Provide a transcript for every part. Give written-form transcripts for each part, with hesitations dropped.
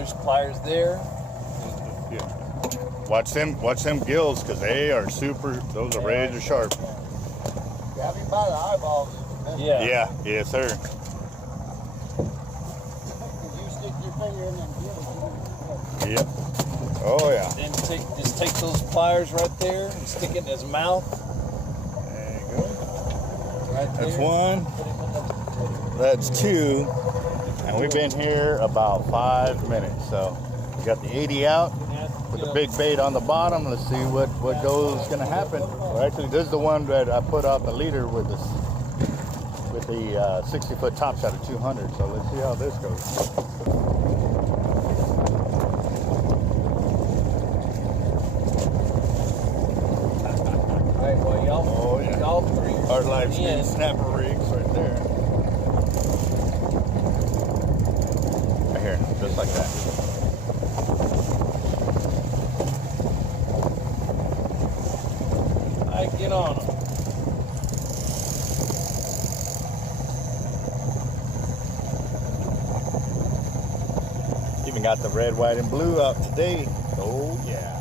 there's pliers there. Yeah. Watch them gills, because they are super. Those are razor sharp. Grab him by the eyeballs. Yeah. Yeah. Yes, sir. If you stick your finger in them gills, Yep. Oh yeah. Then just take those pliers right there and stick it in his mouth. There you go. Right there. That's one. That's two. And we've been here about 5 minutes. So we got the 80 out with the big bait on the bottom. Let's see what goes gonna happen. Well, actually, this is the one that I put out the leader with the 60-foot top shot at 200. So let's see how this goes. Alright, well y'all three Hard life in. snapper rigs right there. Right here, just like that. Alright, get on them. Even got the red, white, and blue out today. Oh yeah.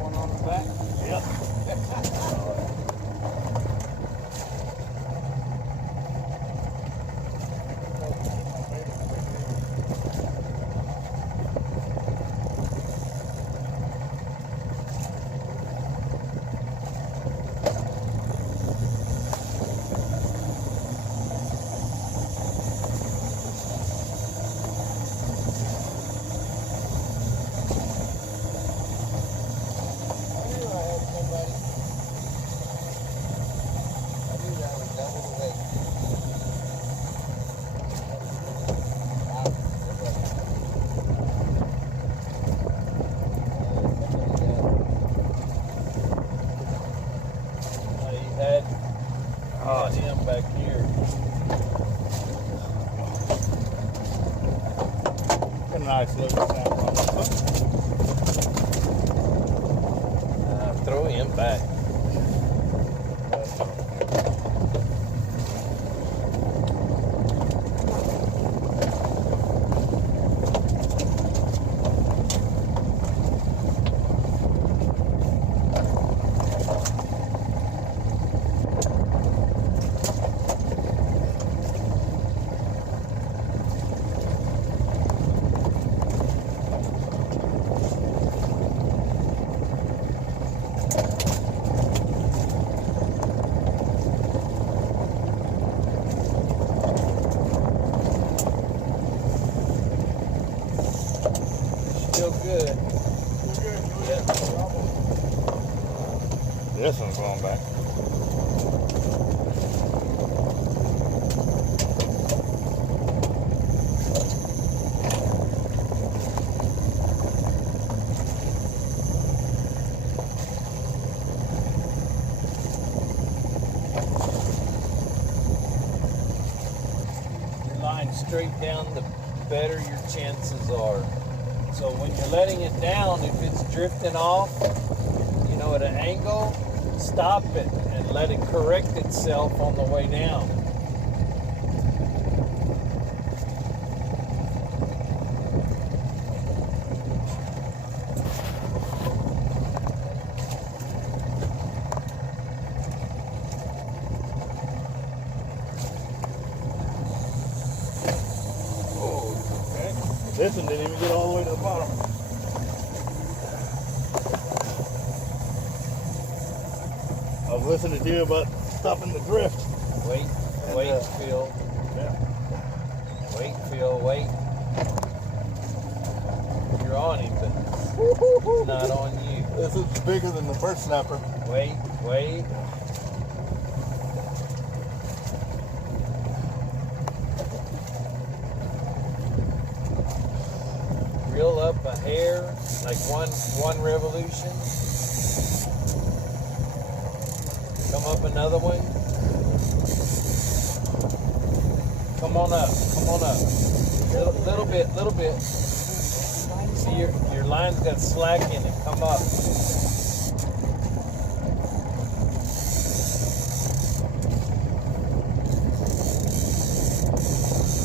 One on the back. Yep. Him back here. A nice little snapper on this one. Throw him back. Still good. Yeah. This one's going back. Your line straight down, the better your chances are. So when you're letting it down, if it's drifting off, you know, at an angle, stop it and let it correct itself on the way down. This one didn't even get all the way to the bottom. I was listening to you about stopping the drift. Wait, Phil. Yeah. Wait, Phil, wait. You're on him, but he's not on you. This is bigger than the first snapper. Wait, wait. Reel up a hair, like one revolution. Come up another one. Come on up, come on up. Little bit. See your line's got slack in it. Come up.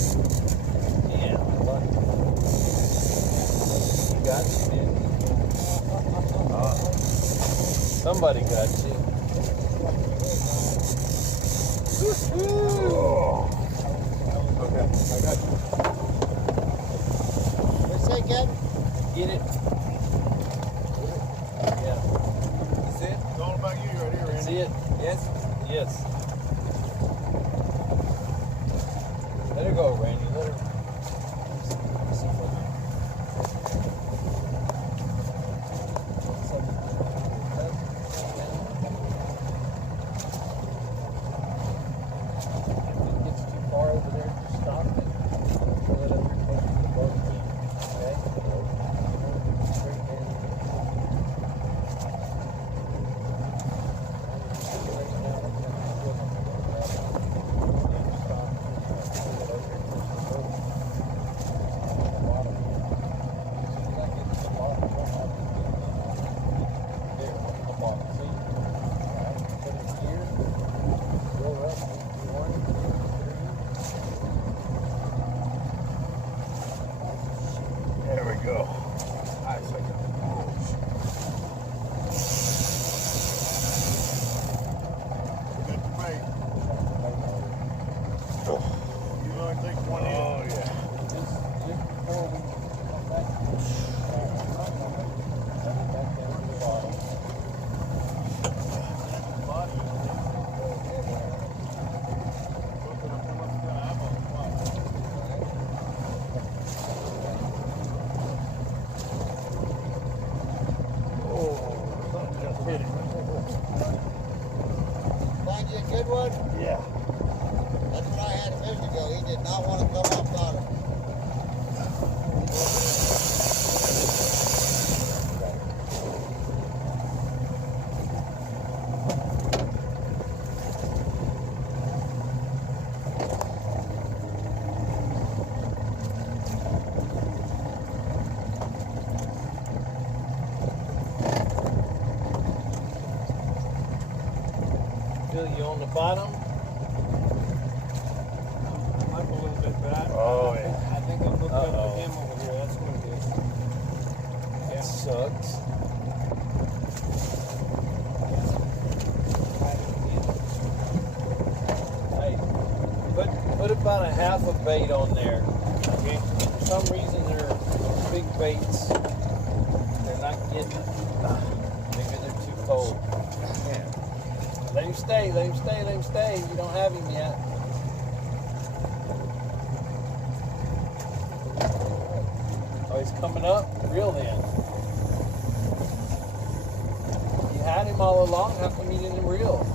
Yeah, you got you, dude. Somebody got you. Oh. Okay, I got you. What's that, Captain? Get it? Yeah. That's it? It's all about you right here, Randy. See it? Yes? Yes. Let her go, Randy. Let her. If it gets too far over there, just stop it. Pull it over close to the boat again. Okay? Straight down. There we go. Nice. Good bait. You only take one in. Oh, yeah. Just before we come back, back down to the bottom. Find you a good one? Yeah. That's what I had a minute ago. He did not want to come off bottom. Phil, you on the bottom? I'm up a little bit, but Oh, yeah. I think I'm hooked up Uh-oh. with him over here. That's what it is. That sucks. Hey, put about a half a bait on there. Okay. For some reason, they're big baits. They're not getting it. Maybe they're too cold. Yeah. Let him stay, let him stay, let him stay. You don't have him yet. Oh, he's coming up? Reel then. You had him all along, how come you didn't reel?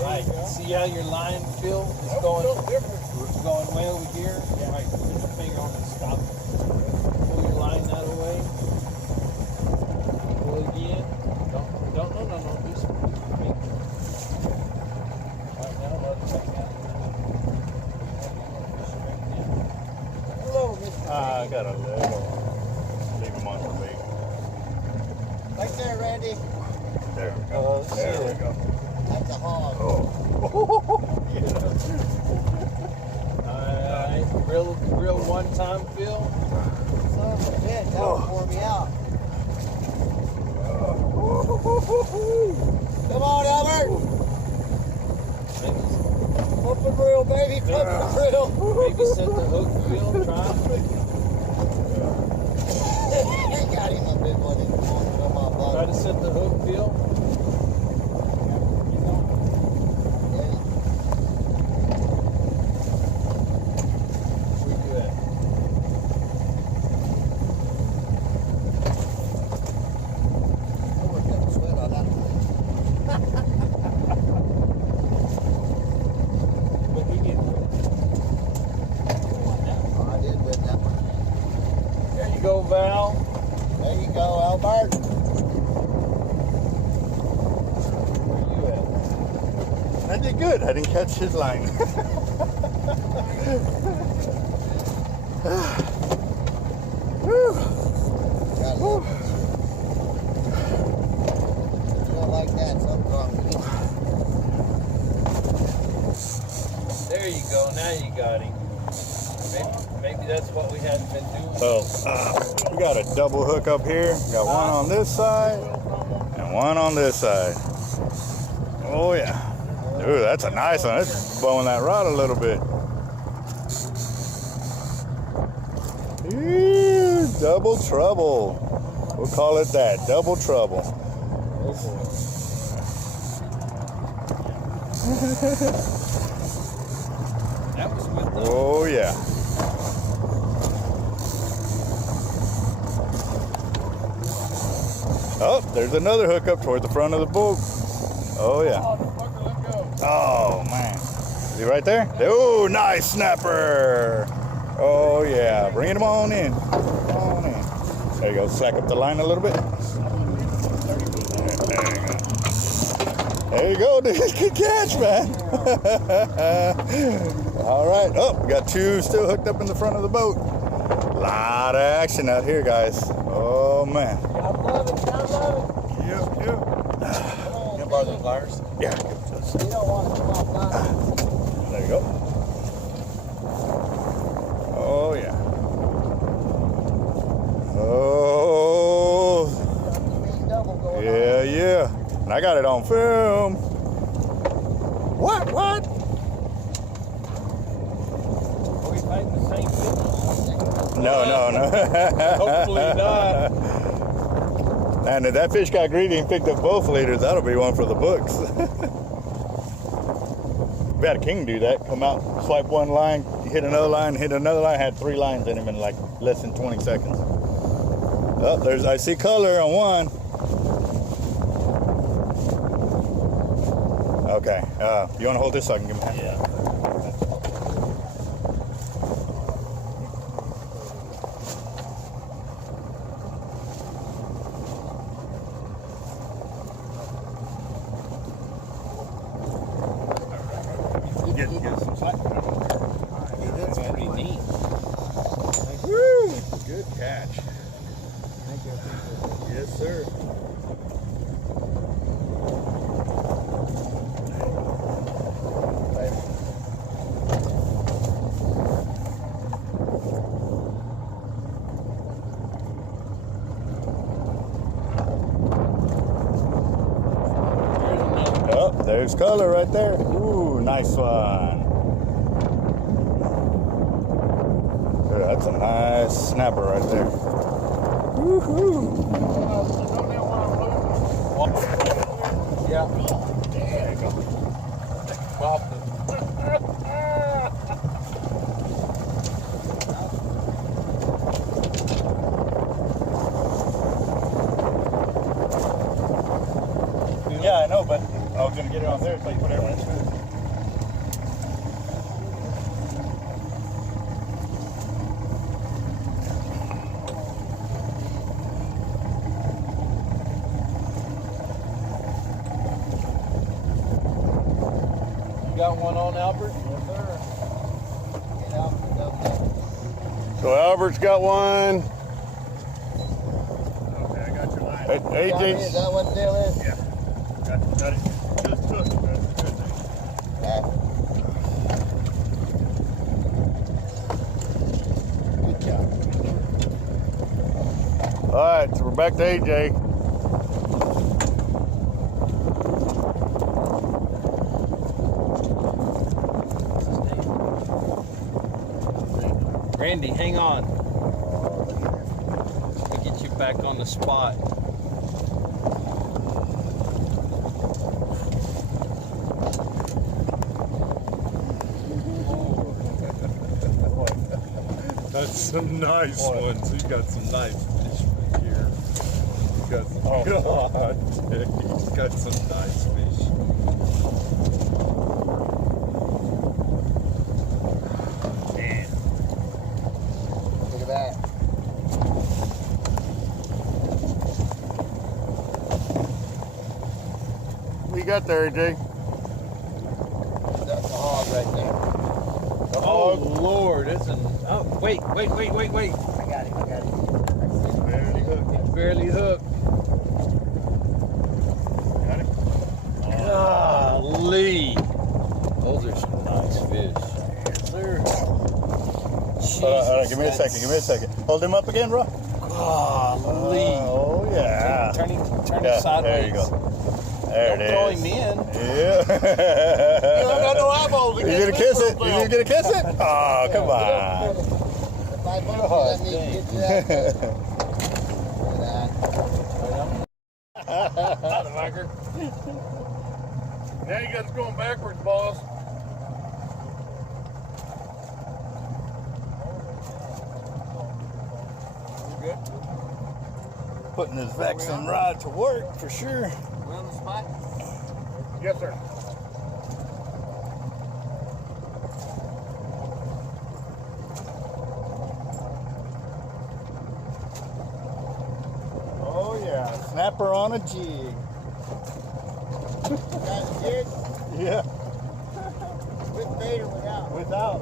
Right, see how your line, Phil, is going way over here? Yeah. Right, put your finger on the stop. Pull your line that away. Pull again. No, do some big. Right now, let it back out. Hello, Mr. I got a little. Leave him on the bait. Right there, Randy. There we go. Oh, There we shit. go. That's a hog. Oh. Alright, real one time, Phil. Son of a bitch, that would pour me out. Come on, Albert. Flip the reel, baby. Flip the reel. Maybe set the hook, Phil. Try. I got him a big one. He won't come off Try bottom. to set the hook, Phil. go, Val. There you go, Albert. Where you at? I did good. I didn't catch his line. Whew. Got it. You don't like that, something's wrong with it. There you go. Now you got him. Maybe that's what we hadn't been doing. So we got a double hook up here. Got one on this side and one on this side. Oh yeah. Ooh, that's a nice one. It's blowing that rod a little bit. Ooh, double trouble. We'll call it that. Double trouble. That was with the Oh yeah. Oh, there's another hook up towards the front of the boat. Oh yeah. Oh man. Is he right there? Oh, nice snapper. Oh yeah. Bring him on in. Come on in. There you go. Slack up the line a little bit. There you go. Good catch, man. All right. Oh, we got two still hooked up in the front of the boat. Lot of action out here, guys. Oh man. God love it, God love Yep, yep. Can I borrow the pliers? Yeah. it. You don't want to come off that. There you go. Oh yeah. Oh. Speed double going Yeah, yeah. And I got it on film. What? Are we fighting the same fish? No. Hopefully not. And if that fish got greedy and picked up both leaders, that'll be one for the books. We had a king do that. Come out, swipe one line, hit another line, had 3 lines in him in like less than 20 seconds. Oh, I see color on one. Okay, you want to hold this so I can give him a hand? Yeah. Get some slack. That's pretty neat. Woo! Good catch. Yes, sir. Oh, there's color right there. Ooh, nice one. Ooh, that's a nice snapper right there. Woohoo! Yeah. There you go. Popped it. Yeah, I know, but I was gonna get it on there so you put everyone's food. You got one on, Albert? Yes, sir. Get out the double. So Albert's got one. Okay, I got your line. Got me, is AJ's. that what the deal is? Yeah. Got it. Just took. That's a good thing. Yeah. Good job. All right, so we're back to AJ. Randy, hang on. Let me get you back on the spot. That's some nice ones. You got some nice fish here. You got some, God, he's got some nice fish. Look at that. got there, AJ? That's a hog right there. Oh Lord, it's an. Oh wait. I got him. Barely hooked. It's barely hooked. Got him? Golly. Those are some nice fish. They're. Hold on, give me a second. Hold him up again, bro. Golly. Oh, yeah. Turn him Yeah, sideways. there you go. There Don't it throw is. him in. Yeah. You don't got no eyeballs. You gonna kiss it? You gonna kiss it? Oh, come on. If I bump you, let me get you that. Motherfucker. Now you got us going backwards, boss. Good. Putting this Vexen rod to work for sure. We on the spot? Yes, sir. Oh yeah, snapper on a jig. Got a jig? Yeah, With bait or without? without.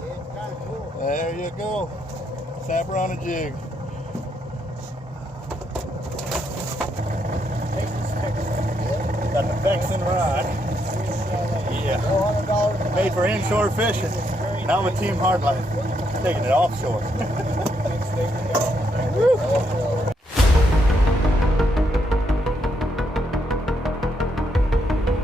Yeah, it's kind of cool. There you go. Snapper on a jig. Got the Vexen rod. Yeah. $400. Made for inshore fishing. Now with Team Hardline. Taking it offshore. Next day,